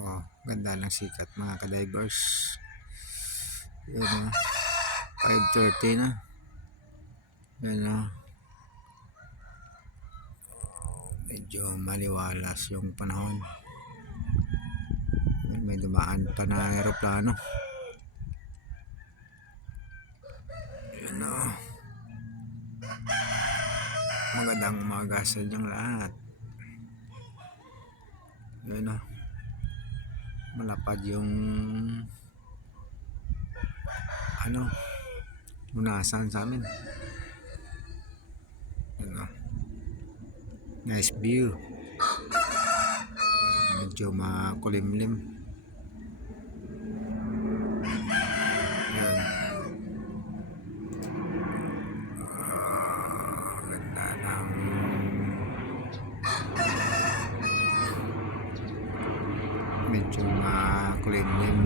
Oh, ganda ng sikat mga ka-divers. Yun na. 5:30 na. Yun na. Medyo maliwalas yung panahon. May dumaan pa na aeroplano. Yun na. Magandang umaga sa inyong lahat. Yun na. Malapad yung lunasan sa amin. Yun na. Nice view. Medyo makulimlim. Yun. Ganda ng medyo makulimlim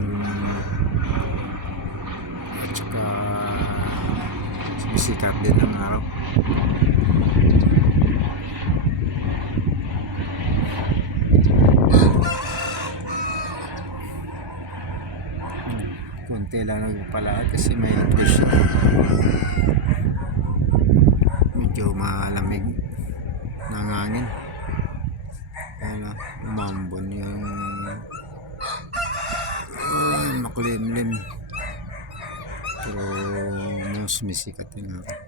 at saka sumisikap din ng araw. Kunti lang nagpapalakad kasi may twist. Medyo malamig ng hangin. Ayan, umambon yung makulimlim pero sumisikat yung araw.